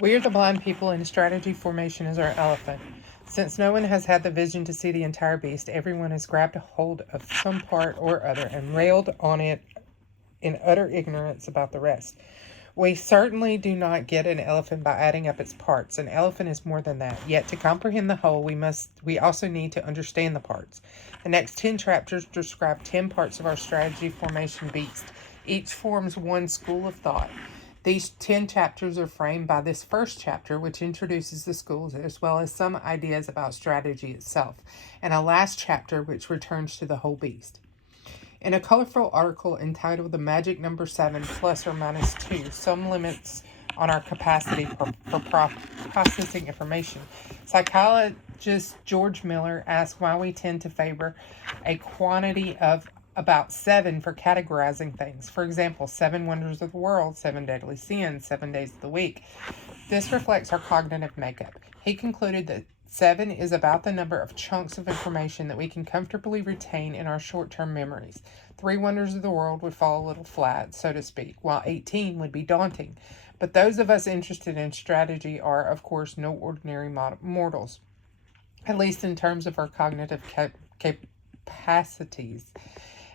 We are the blind people, and strategy formation is our elephant. Since no one has had the vision to see the entire beast, everyone has grabbed a hold of some part or other and railed on it in utter ignorance about the rest. We certainly do not get an elephant by adding up its parts. An elephant is more than that. Yet to comprehend the whole, we also need to understand the parts. The next 10 chapters describe 10 parts of our strategy formation beast. Each forms one school of thought. These 10 chapters are framed by this first chapter, which introduces the schools as well as some ideas about strategy itself, and a last chapter which returns to the whole beast. In a colorful article entitled The Magic Number 7 Plus or Minus 2, Some Limits on Our Capacity for Processing Information, psychologist George Miller asks why we tend to favor a quantity of about 7 for categorizing things. For example, 7 wonders of the world, 7 deadly sins, 7 days of the week. This reflects our cognitive makeup. He concluded that 7 is about the number of chunks of information that we can comfortably retain in our short-term memories. 3 wonders of the world would fall a little flat, so to speak, while 18 would be daunting. But those of us interested in strategy are, of course, no ordinary mortals, at least in terms of our cognitive capacities,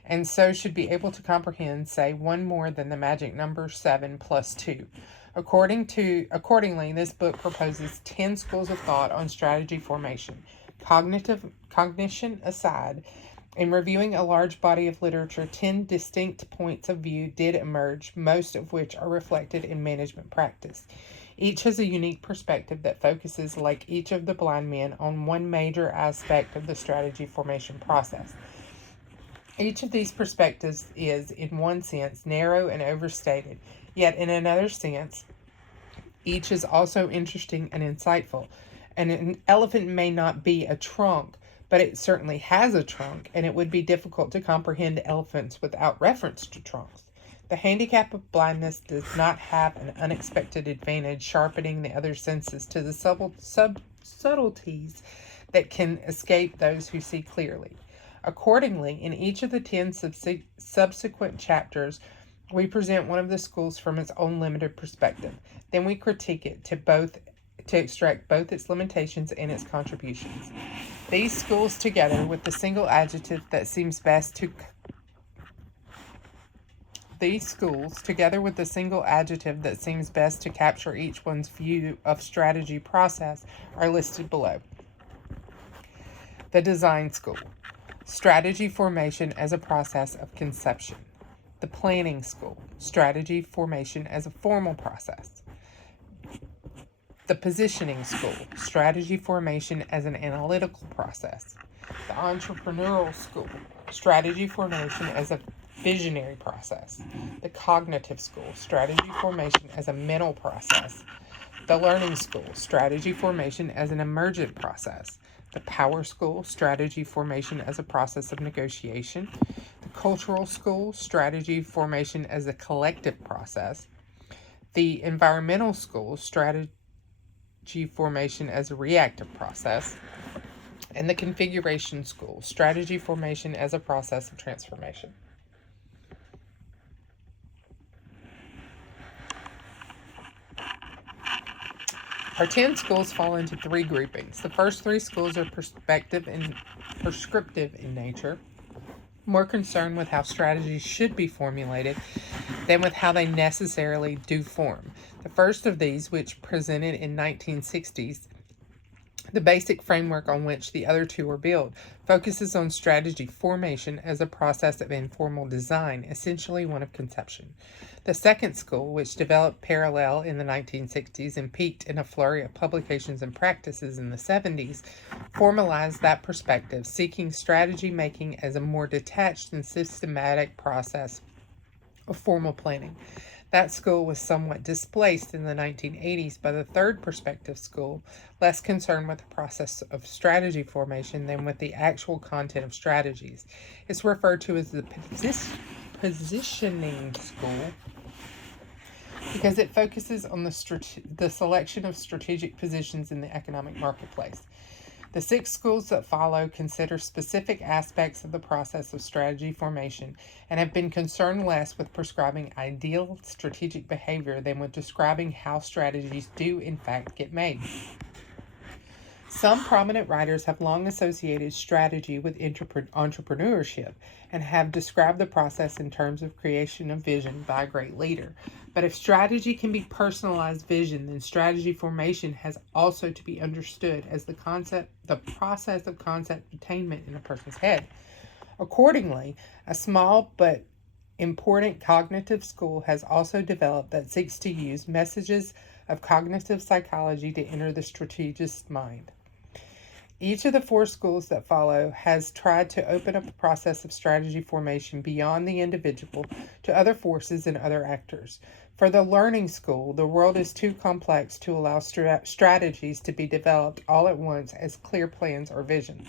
and so should be able to comprehend, say, one more than the magic number 7 plus 2. Accordingly, this book proposes 10 schools of thought on strategy formation. Cognition aside, in reviewing a large body of literature, 10 distinct points of view did emerge, most of which are reflected in management practice. Each has a unique perspective that focuses, like each of the blind men, on one major aspect of the strategy formation process. Each of these perspectives is, in one sense, narrow and overstated, yet in another sense, each is also interesting and insightful. An elephant may not be a trunk, but it certainly has a trunk, and it would be difficult to comprehend elephants without reference to trunks. The handicap of blindness does not have an unexpected advantage, sharpening the other senses to the subtleties that can escape those who see clearly. Accordingly, in each of the 10 subsequent chapters, we present one of the schools from its own limited perspective. Then we critique it to extract both its limitations and its contributions. These schools, together with the single adjective that seems best to capture each one's view of strategy process, are listed below. The Design School. Strategy formation as a process of conception. The Planning School. Strategy formation as a formal process. The Positioning School. Strategy formation as an analytical process. The Entrepreneurial School. Strategy formation as a visionary process. The Cognitive School. Strategy formation as a mental process. The Learning School. Strategy formation as an emergent process. The Power School. Strategy formation as a process of negotiation. The Cultural School. Strategy formation as a collective process. The Environmental School. Strategy formation as a reactive process. And the Configuration School. Strategy formation as a process of transformation. Our 10 schools fall into 3 groupings. The first 3 schools are prescriptive in nature, more concerned with how strategies should be formulated than with how they necessarily do form. The first of these, which presented in 1960s, the basic framework on which the other 2 are built, focuses on strategy formation as a process of informal design, essentially one of conception. The second school, which developed parallel in the 1960s and peaked in a flurry of publications and practices in the 70s, formalized that perspective, seeking strategy making as a more detached and systematic process of formal planning. That school was somewhat displaced in the 1980s by the third perspective school, less concerned with the process of strategy formation than with the actual content of strategies. It's referred to as the positioning school because it focuses on the selection of strategic positions in the economic marketplace. The 6 schools that follow consider specific aspects of the process of strategy formation and have been concerned less with prescribing ideal strategic behavior than with describing how strategies do in fact get made. Some prominent writers have long associated strategy with entrepreneurship and have described the process in terms of creation of vision by a great leader. But if strategy can be personalized vision, then strategy formation has also to be understood as the process of concept attainment in a person's head. Accordingly, a small but important cognitive school has also developed that seeks to use messages of cognitive psychology to enter the strategist's mind. Each of the 4 schools that follow has tried to open up the process of strategy formation beyond the individual to other forces and other actors. For the learning school, the world is too complex to allow strategies to be developed all at once as clear plans or visions.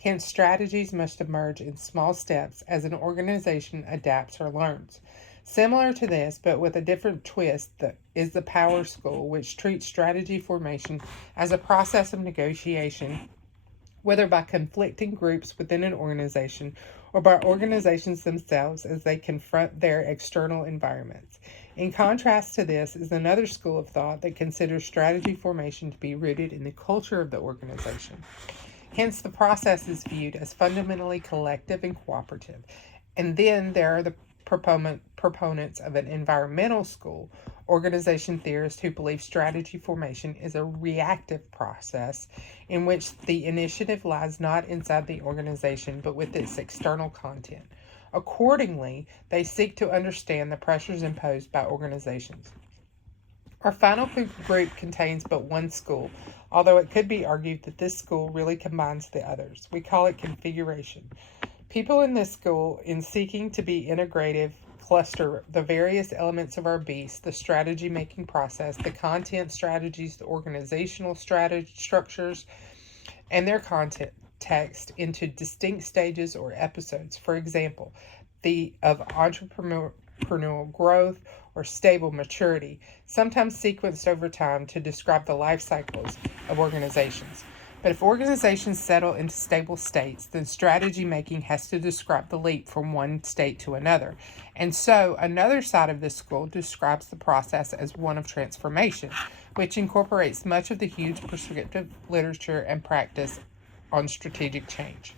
Hence, strategies must emerge in small steps as an organization adapts or learns. Similar to this, but with a different twist, is the power school, which treats strategy formation as a process of negotiation, whether by conflicting groups within an organization or by organizations themselves as they confront their external environments. In contrast to this is another school of thought that considers strategy formation to be rooted in the culture of the organization. Hence, the process is viewed as fundamentally collective and cooperative. And then there are the proponents of an environmental school, organization theorists who believe strategy formation is a reactive process in which the initiative lies not inside the organization but with its external content. Accordingly, they seek to understand the pressures imposed by organizations. Our final group contains but one school, although it could be argued that this school really combines the others. We call it configuration. People in this school, in seeking to be integrative, cluster the various elements of our beast, the strategy making process, the content strategies, the organizational structures, and their content text into distinct stages or episodes. For example, of entrepreneurial growth or stable maturity, sometimes sequenced over time to describe the life cycles of organizations. But if organizations settle into stable states, then strategy making has to describe the leap from one state to another. And so another side of this school describes the process as one of transformation, which incorporates much of the huge prescriptive literature and practice on strategic change.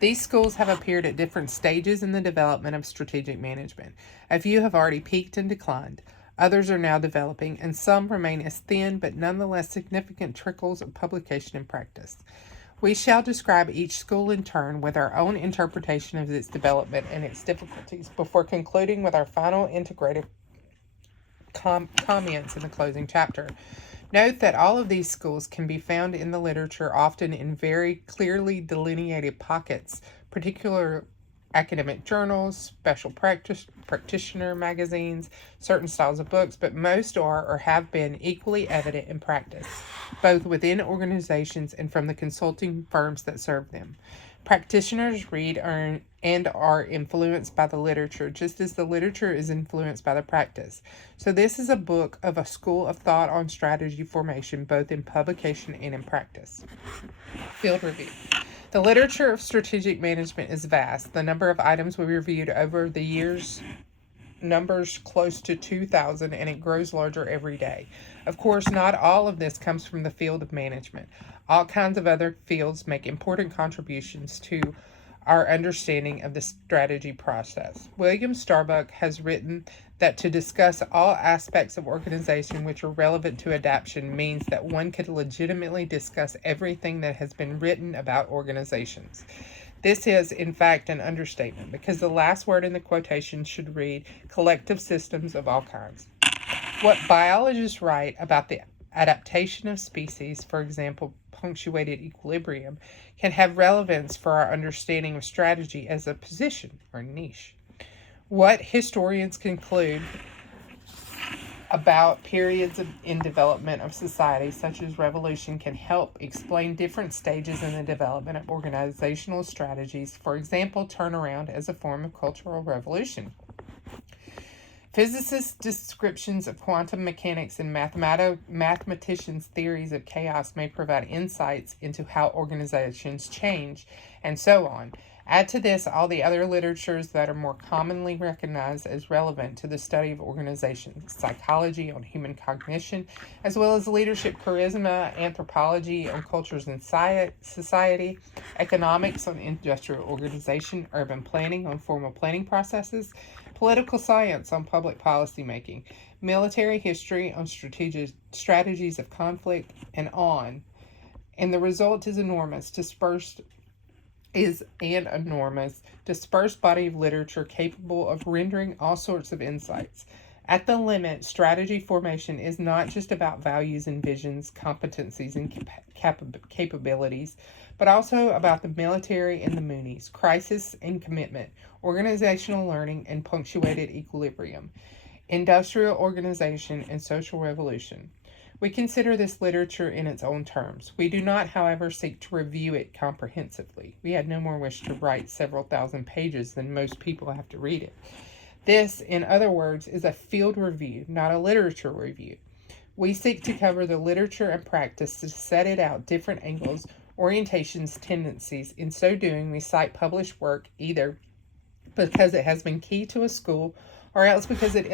These schools have appeared at different stages in the development of strategic management. A few have already peaked and declined. Others are now developing, and some remain as thin but nonetheless significant trickles of publication and practice. We shall describe each school in turn with our own interpretation of its development and its difficulties before concluding with our final integrative comments in the closing chapter. Note that all of these schools can be found in the literature, often in very clearly delineated pockets, particular academic journals, special practitioner magazines, certain styles of books, but most are or have been equally evident in practice, both within organizations and from the consulting firms that serve them. Practitioners read and are influenced by the literature, just as the literature is influenced by the practice. So this is a book of a school of thought on strategy formation, both in publication and in practice. Field review. The literature of strategic management is vast. The number of items we reviewed over the years numbers close to 2,000, and it grows larger every day. Of course, not all of this comes from the field of management. All kinds of other fields make important contributions to our understanding of the strategy process. William Starbuck has written that to discuss all aspects of organization which are relevant to adaptation means that one could legitimately discuss everything that has been written about organizations. This is, in fact, an understatement, because the last word in the quotation should read, collective systems of all kinds. What biologists write about the adaptation of species, for example, punctuated equilibrium, can have relevance for our understanding of strategy as a position or niche. What historians conclude about periods in development of society, such as revolution, can help explain different stages in the development of organizational strategies, for example, turnaround as a form of cultural revolution. Physicists' descriptions of quantum mechanics and mathematicians' theories of chaos may provide insights into how organizations change, and so on. Add to this all the other literatures that are more commonly recognized as relevant to the study of organizations, psychology on human cognition, as well as leadership charisma, anthropology on cultures and society, economics on industrial organization, urban planning on formal planning processes, political science on public policy making, military history on strategies of conflict, and on. And the result is an enormous, dispersed body of literature capable of rendering all sorts of insights. At the limit, strategy formation is not just about values and visions, competencies and capabilities, but also about the military and the Moonies, crisis and commitment, organizational learning and punctuated equilibrium, industrial organization and social revolution. We consider this literature in its own terms. We do not, however, seek to review it comprehensively. We had no more wish to write several thousand pages than most people have to read it. This, in other words, is a field review, not a literature review. We seek to cover the literature and practice to set it out different angles, orientations, tendencies. In so doing, we cite published work either because it has been key to a school or else because it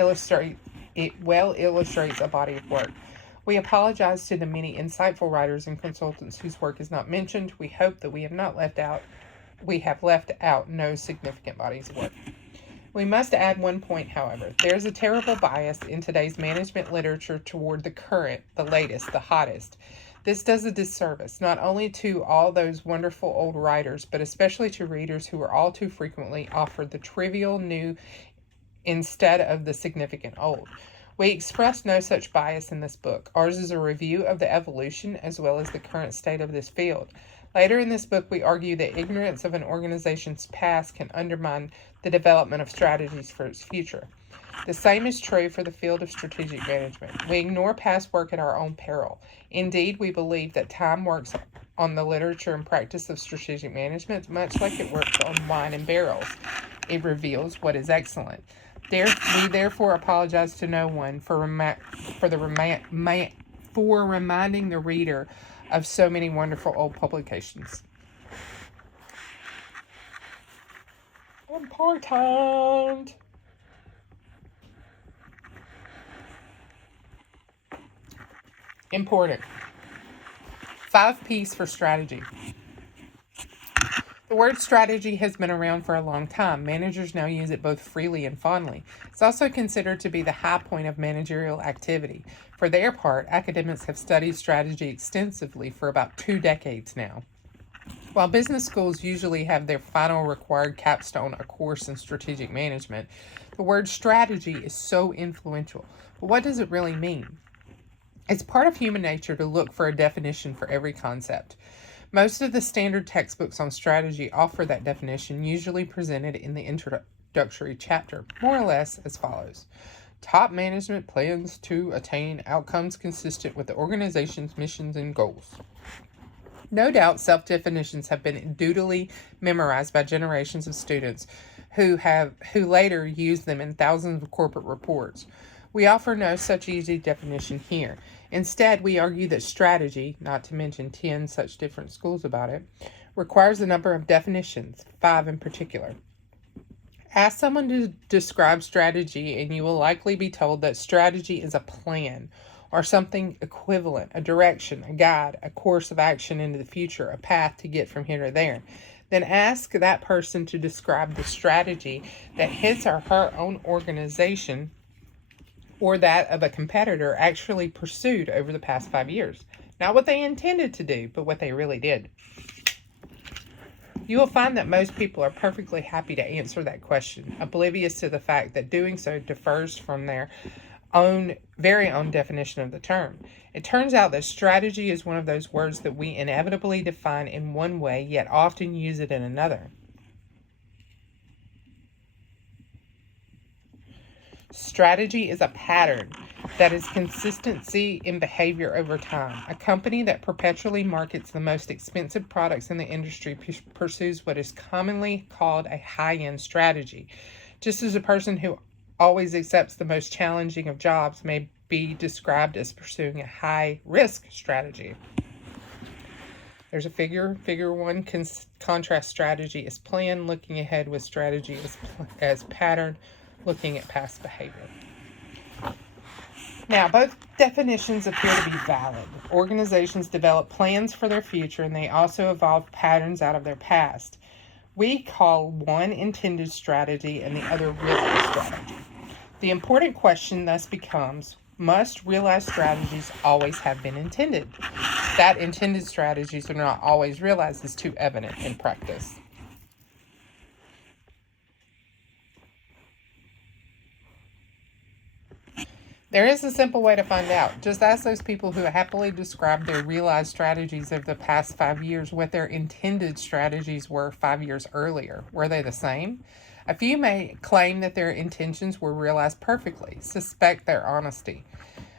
well illustrates a body of work. We apologize to the many insightful writers and consultants whose work is not mentioned. We hope that we have left out no significant bodies of work. We must add one point, however. There is a terrible bias in today's management literature toward the current, the latest, the hottest. This does a disservice, not only to all those wonderful old writers, but especially to readers who are all too frequently offered the trivial new instead of the significant old. We express no such bias in this book. Ours is a review of the evolution as well as the current state of this field. Later in this book, we argue that ignorance of an organization's past can undermine the development of strategies for its future. The same is true for the field of strategic management. We ignore past work at our own peril. Indeed, we believe that time works on the literature and practice of strategic management much like it works on wine and barrels. It reveals what is excellent. We therefore apologize to no one for reminding the reader of so many wonderful old publications. Important. Important. 5 P's for strategy. The word strategy has been around for a long time. Managers now use it both freely and fondly. It's also considered to be the high point of managerial activity. For their part, academics have studied strategy extensively for about 2 decades now. While business schools usually have their final required capstone a course in strategic management, the word strategy is so influential. But what does it really mean? It's part of human nature to look for a definition for every concept. Most of the standard textbooks on strategy offer that definition, usually presented in the introductory chapter, more or less as follows. Top management plans to attain outcomes consistent with the organization's missions and goals. No doubt self-definitions have been dutifully memorized by generations of students who later use them in thousands of corporate reports. We offer no such easy definition here. Instead, we argue that strategy, not to mention 10 such different schools about it, requires a number of definitions, 5 in particular. Ask someone to describe strategy and you will likely be told that strategy is a plan or something equivalent, a direction, a guide, a course of action into the future, a path to get from here to there. Then ask that person to describe the strategy that his or her own organization or that of a competitor actually pursued over the past 5 years. Not what they intended to do, but what they really did. You will find that most people are perfectly happy to answer that question, oblivious to the fact that doing so differs from their very own definition of the term. It turns out that strategy is one of those words that we inevitably define in one way, yet often use it in another. Strategy is a pattern that is consistency in behavior over time. A company that perpetually markets the most expensive products in the industry pursues what is commonly called a high-end strategy, just as a person who always accepts the most challenging of jobs may be described as pursuing a high-risk strategy. There's a figure. Figure 1 contrast strategy as plan, looking ahead, with strategy as pattern, looking at past behavior. Now, both definitions appear to be valid. Organizations develop plans for their future, and they also evolve patterns out of their past. We call one intended strategy and the other realized strategy. The important question thus becomes, must realized strategies always have been intended? That intended strategies are not always realized is too evident in practice. There is a simple way to find out. Just ask those people who happily described their realized strategies of the past 5 years what their intended strategies were 5 years earlier. Were they the same? A few may claim that their intentions were realized perfectly, suspect their honesty.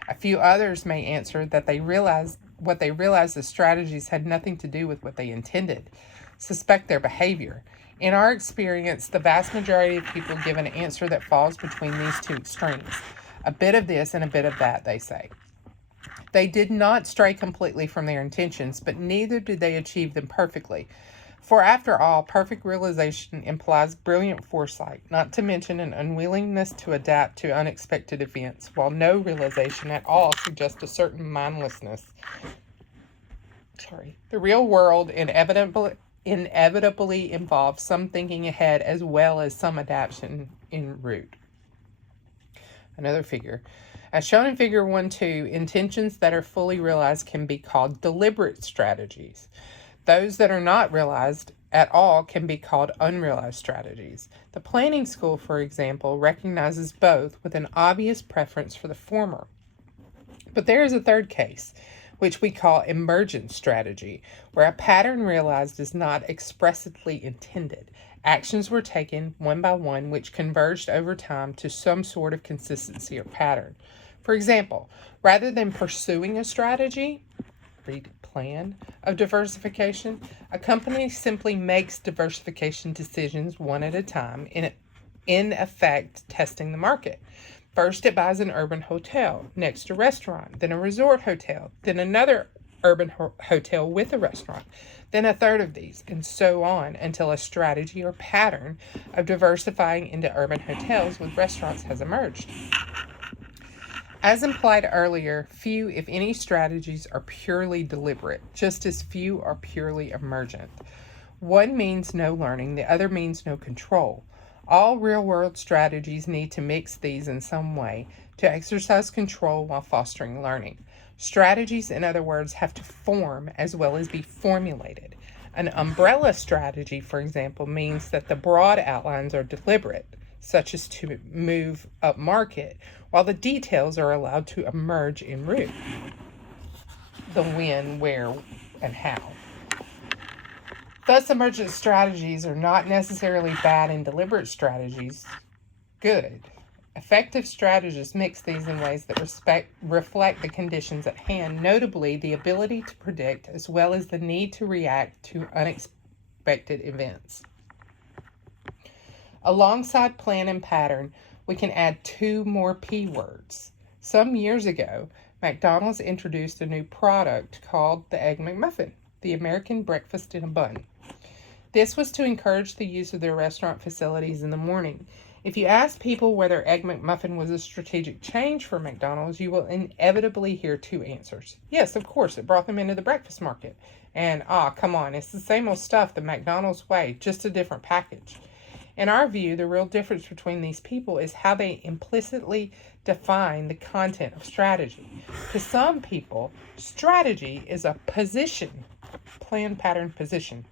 A few others may answer that they realized the strategies had nothing to do with what they intended, suspect their behavior. In our experience, the vast majority of people give an answer that falls between these two extremes. A bit of this and a bit of that, they say. They did not stray completely from their intentions, but neither did they achieve them perfectly. For after all, perfect realization implies brilliant foresight, not to mention an unwillingness to adapt to unexpected events, while no realization at all suggests a certain mindlessness. The real world inevitably involves some thinking ahead as well as some adaptation en route. Another figure. As shown in figure 1-2, intentions that are fully realized can be called deliberate strategies. Those that are not realized at all can be called unrealized strategies. The planning school, for example, recognizes both with an obvious preference for the former. But there is a third case, which we call emergent strategy, where a pattern realized is not expressly intended. Actions were taken one by one, which converged over time to some sort of consistency or pattern. For example, rather than pursuing a strategy, plan of diversification, a company simply makes diversification decisions one at a time, in effect testing the market. First, it buys an urban hotel, next a restaurant, then a resort hotel, then another urban hotel with a restaurant, then a third of these, and so on until a strategy or pattern of diversifying into urban hotels with restaurants has emerged. As implied earlier, few, if any, strategies are purely deliberate, just as few are purely emergent. One means no learning, the other means no control. All real-world strategies need to mix these in some way to exercise control while fostering learning. Strategies, in other words, have to form as well as be formulated. An umbrella strategy, for example, means that the broad outlines are deliberate, such as to move up market, while the details are allowed to emerge en route. The when, where, and how. Thus, emergent strategies are not necessarily bad and deliberate strategies good. Effective strategists mix these in ways that reflect the conditions at hand, notably the ability to predict as well as the need to react to unexpected events. Alongside plan and pattern, we can add 2 more P words. Some years ago, McDonald's introduced a new product called the Egg McMuffin, the American breakfast in a bun. This was to encourage the use of their restaurant facilities in the morning. If you ask people whether Egg McMuffin was a strategic change for McDonald's, you will inevitably hear 2 answers. Yes, of course, it brought them into the breakfast market. And, come on, it's the same old stuff the McDonald's way, just a different package. In our view, the real difference between these people is how they implicitly define the content of strategy. To some people, strategy is a position, plan, pattern, position.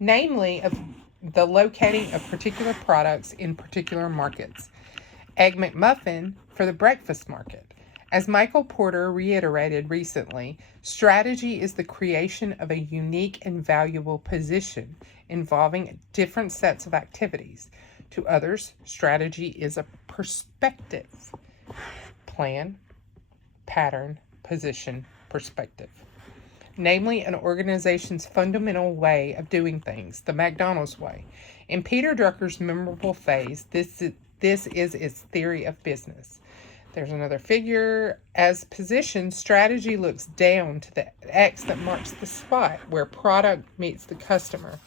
Namely, of the locating of particular products in particular markets. Egg McMuffin for the breakfast market. As Michael Porter reiterated recently, strategy is the creation of a unique and valuable position involving different sets of activities. To others, strategy is a perspective. Plan, pattern, position, perspective. Namely, an organization's fundamental way of doing things, the McDonald's way. In Peter Drucker's memorable phrase, this is its theory of business. There's another figure. As positioned, strategy looks down to the X that marks the spot where product meets the customer,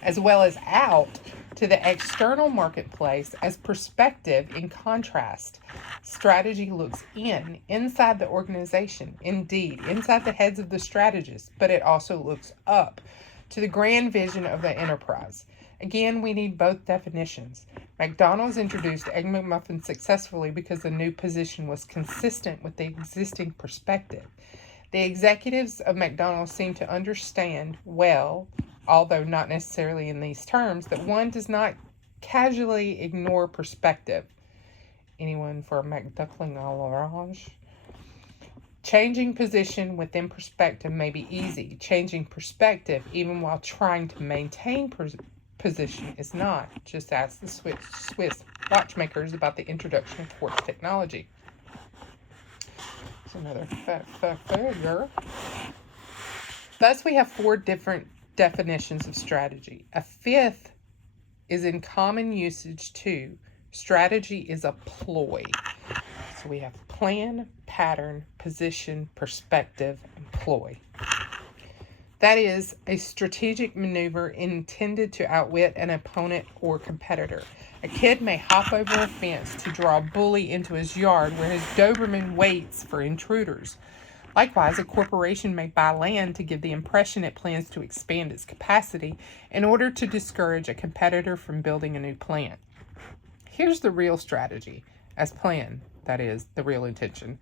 as well as out to the external marketplace as perspective. In contrast, strategy looks inside the organization, indeed, inside the heads of the strategists, but it also looks up to the grand vision of the enterprise. Again, we need both definitions. McDonald's introduced Egg McMuffin successfully because the new position was consistent with the existing perspective. The executives of McDonald's seem to understand well, although not necessarily in these terms, that one does not casually ignore perspective. Anyone for a McDuckling a l'orange? Changing position within perspective may be easy. Changing perspective, even while trying to maintain position, is not. Just ask the Swiss watchmakers about the introduction of quartz technology. It's another failure. Thus, we have 4 different definitions of strategy. A 5th is in common usage too. Strategy is a ploy. So we have plan, pattern, position, perspective, and ploy. That is a strategic maneuver intended to outwit an opponent or competitor. A kid may hop over a fence to draw a bully into his yard where his Doberman waits for intruders. Likewise, a corporation may buy land to give the impression it plans to expand its capacity in order to discourage a competitor from building a new plant. Here's the real strategy as planned, that is, the real intention.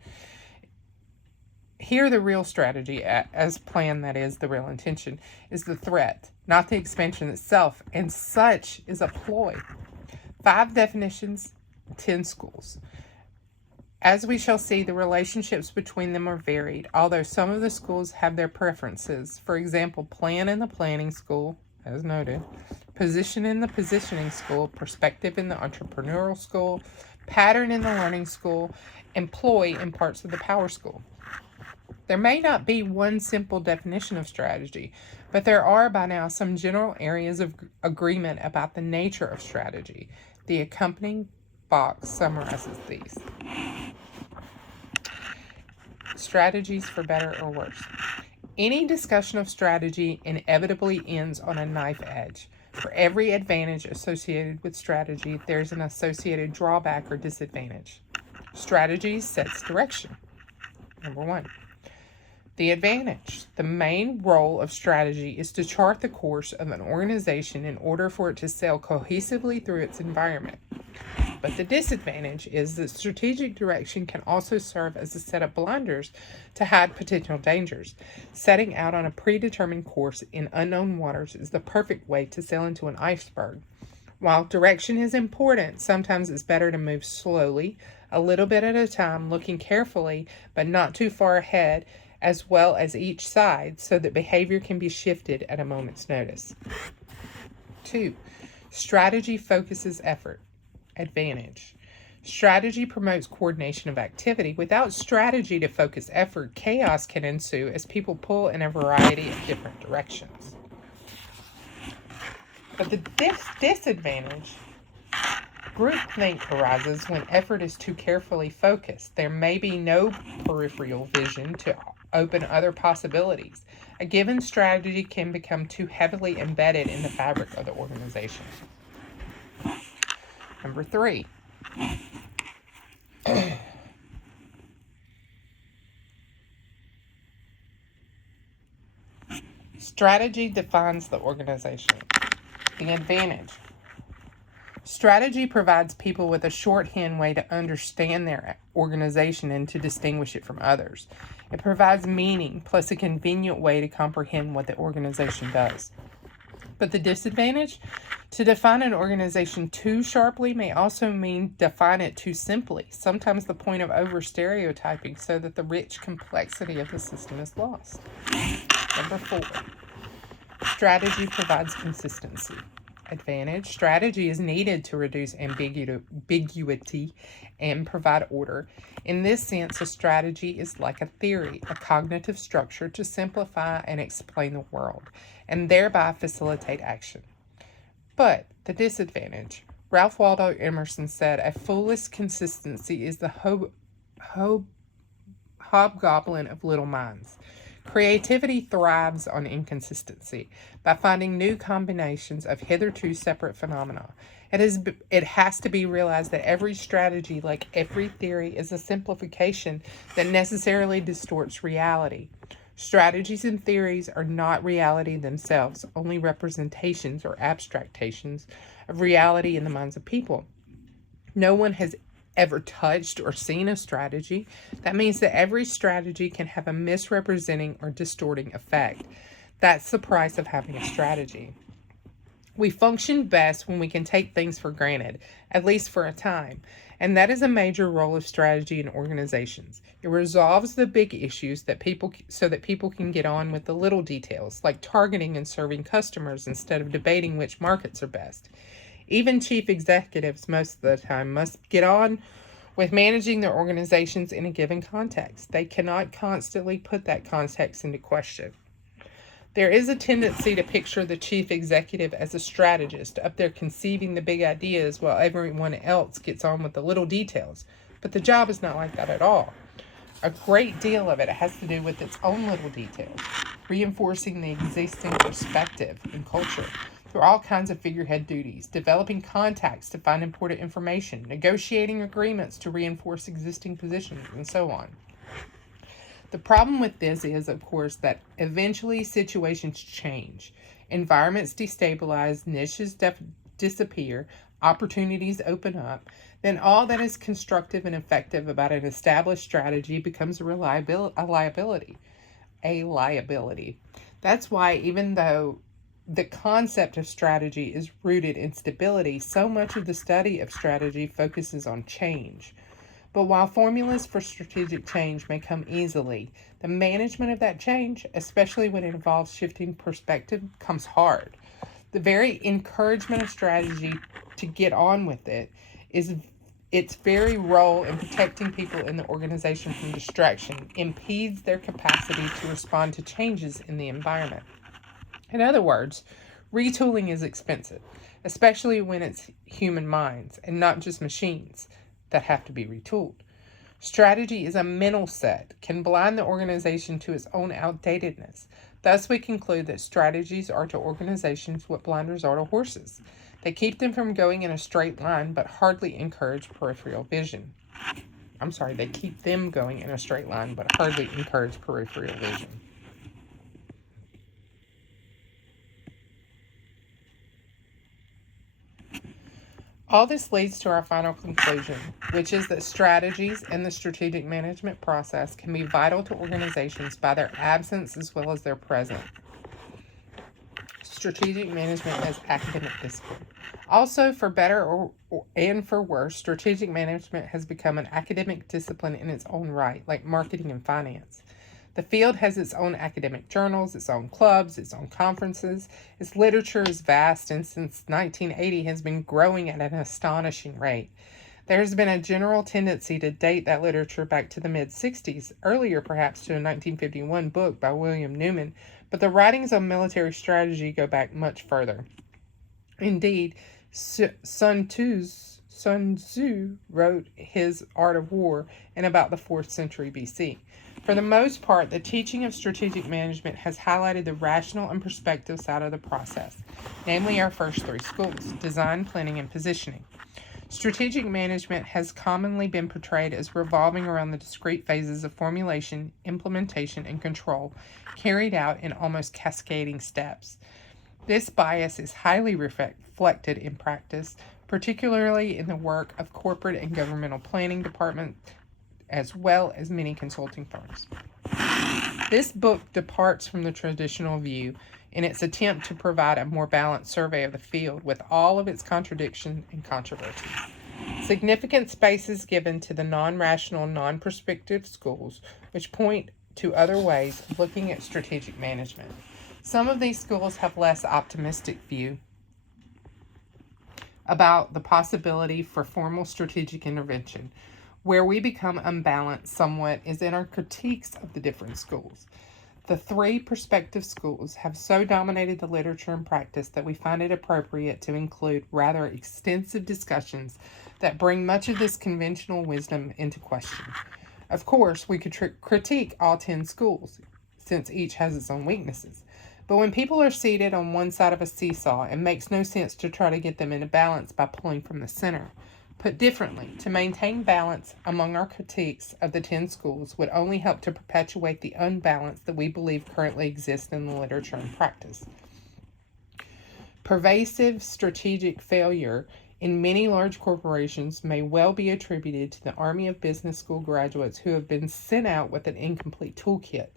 Here, the real strategy as planned, that is, the real intention, is the threat, not the expansion itself, and such is a ploy. 5 definitions, 10 schools. As we shall see, the relationships between them are varied, although some of the schools have their preferences. For example, plan in the planning school, as noted, position in the positioning school, perspective in the entrepreneurial school, pattern in the learning school, employ in parts of the power school. There may not be one simple definition of strategy, but there are by now some general areas of agreement about the nature of strategy. The accompanying box summarizes these. Strategies for better or worse. Any discussion of strategy inevitably ends on a knife edge. For every advantage associated with strategy, there's an associated drawback or disadvantage. Strategy sets direction. Number 1. The advantage. The main role of strategy is to chart the course of an organization in order for it to sail cohesively through its environment. But the disadvantage is that strategic direction can also serve as a set of blinders to hide potential dangers. Setting out on a predetermined course in unknown waters is the perfect way to sail into an iceberg. While direction is important, sometimes it's better to move slowly, a little bit at a time, looking carefully, but not too far ahead, as well as each side, so that behavior can be shifted at a moment's notice. 2. Strategy focuses effort. Advantage. Strategy promotes coordination of activity. Without strategy to focus effort, chaos can ensue as people pull in a variety of different directions. But the disadvantage, groupthink arises when effort is too carefully focused. There may be no peripheral vision to open other possibilities. A given strategy can become too heavily embedded in the fabric of the organization. Number 3. Strategy defines the organization. The advantage. Strategy provides people with a shorthand way to understand their organization and to distinguish it from others. It provides meaning plus a convenient way to comprehend what the organization does. But the disadvantage? To define an organization too sharply may also mean define it too simply, sometimes the point of over-stereotyping so that the rich complexity of the system is lost. Number 4. Strategy provides consistency. Advantage. Strategy is needed to reduce ambiguity and provide order. In this sense, a strategy is like a theory, a cognitive structure to simplify and explain the world, and thereby facilitate action. But the disadvantage, Ralph Waldo Emerson said, a foolish consistency is the hobgoblin of little minds. Creativity thrives on inconsistency by finding new combinations of hitherto separate phenomena. It has to be realized that every strategy, like every theory, is a simplification that necessarily distorts reality. Strategies and theories are not reality themselves, only representations or abstractions of reality in the minds of people. No one has ever touched or seen a strategy. That means that every strategy can have a misrepresenting or distorting effect. That's the price of having a strategy. We function best when we can take things for granted, at least for a time. And that is a major role of strategy in organizations. It resolves the big issues so that people can get on with the little details, like targeting and serving customers instead of debating which markets are best. Even chief executives most of the time must get on with managing their organizations in a given context. They cannot constantly put that context into question. There is a tendency to picture the chief executive as a strategist, up there conceiving the big ideas while everyone else gets on with the little details. But the job is not like that at all. A great deal of it has to do with its own little details, reinforcing the existing perspective and culture through all kinds of figurehead duties, developing contacts to find important information, negotiating agreements to reinforce existing positions, and so on. The problem with this is, of course, that eventually situations change. Environments destabilize, niches disappear, opportunities open up. Then all that is constructive and effective about an established strategy becomes a liability. That's why, even though the concept of strategy is rooted in stability, so much of the study of strategy focuses on change. But while formulas for strategic change may come easily, the management of that change, especially when it involves shifting perspective, comes hard. The very encouragement of strategy to get on with it is its very role in protecting people in the organization from distraction, impedes their capacity to respond to changes in the environment. In other words, retooling is expensive, especially when it's human minds and not just machines that have to be retooled. Strategy is a mental set, can blind the organization to its own outdatedness. Thus, we conclude that strategies are to organizations what blinders are to horses. They keep them from going in a straight line, but hardly encourage peripheral vision. They keep them going in a straight line, but hardly encourage peripheral vision. All this leads to our final conclusion, which is that strategies and the strategic management process can be vital to organizations by their absence as well as their presence. Strategic management as academic discipline. Also, for better and for worse, strategic management has become an academic discipline in its own right, like marketing and finance. The field has its own academic journals, its own clubs, its own conferences. Its literature is vast and since 1980 has been growing at an astonishing rate. There has been a general tendency to date that literature back to the mid-60s, earlier perhaps to a 1951 book by William Newman, but the writings on military strategy go back much further. Indeed, Sun Tzu wrote his Art of War in about the 4th century BC. For the most part, the teaching of strategic management has highlighted the rational and perspective side of the process, namely our first 3 schools: design, planning, and positioning. Strategic management has commonly been portrayed as revolving around the discrete phases of formulation, implementation, and control, carried out in almost cascading steps. This bias is highly reflected in practice, particularly in the work of corporate and governmental planning departments, as well as many consulting firms. This book departs from the traditional view in its attempt to provide a more balanced survey of the field with all of its contradictions and controversies. Significant space is given to the non-rational, non-prescriptive schools, which point to other ways of looking at strategic management. Some of these schools have less optimistic view about the possibility for formal strategic intervention. Where we become unbalanced somewhat is in our critiques of the different schools. The three prospective schools have so dominated the literature and practice that we find it appropriate to include rather extensive discussions that bring much of this conventional wisdom into question. Of course, we could critique all 10 schools, since each has its own weaknesses. But when people are seated on one side of a seesaw, it makes no sense to try to get them into balance by pulling from the center. Put differently, to maintain balance among our critiques of the 10 schools would only help to perpetuate the unbalance that we believe currently exists in the literature and practice. Pervasive strategic failure in many large corporations may well be attributed to the army of business school graduates who have been sent out with an incomplete toolkit.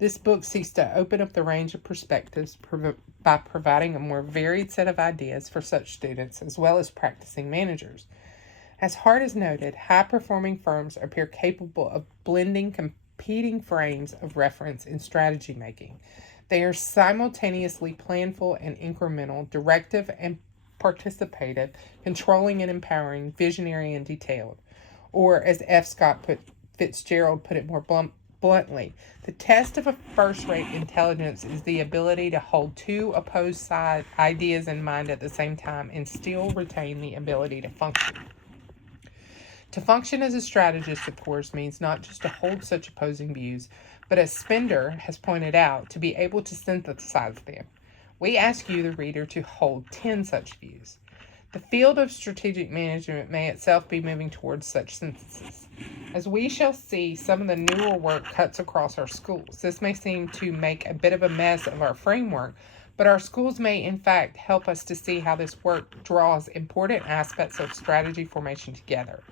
This book seeks to open up the range of perspectives by providing a more varied set of ideas for such students as well as practicing managers. As Hart has noted, high-performing firms appear capable of blending competing frames of reference in strategy making. They are simultaneously planful and incremental, directive and participative, controlling and empowering, visionary and detailed. Or, as F. Scott Fitzgerald put it more bluntly, the test of a first-rate intelligence is the ability to hold two opposed side ideas in mind at the same time and still retain the ability to function. To function as a strategist, of course, means not just to hold such opposing views, but as Spender has pointed out, to be able to synthesize them. We ask you, the reader, to hold 10 such views. The field of strategic management may itself be moving towards such synthesis. As we shall see, some of the newer work cuts across our schools. This may seem to make a bit of a mess of our framework, but our schools may in fact help us to see how this work draws important aspects of strategy formation together.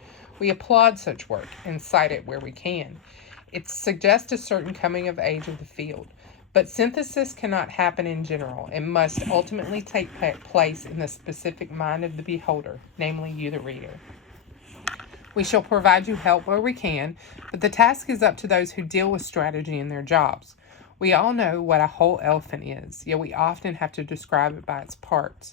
We applaud such work and cite it where we can. It suggests a certain coming of age of the field. But synthesis cannot happen in general. It must ultimately take place in the specific mind of the beholder, namely you, the reader. We shall provide you help where we can, but the task is up to those who deal with strategy in their jobs. We all know what a whole elephant is, yet we often have to describe it by its parts.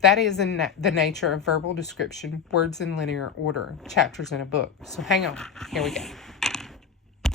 That is in the nature of verbal description, words in linear order, chapters in a book. So hang on, here we go.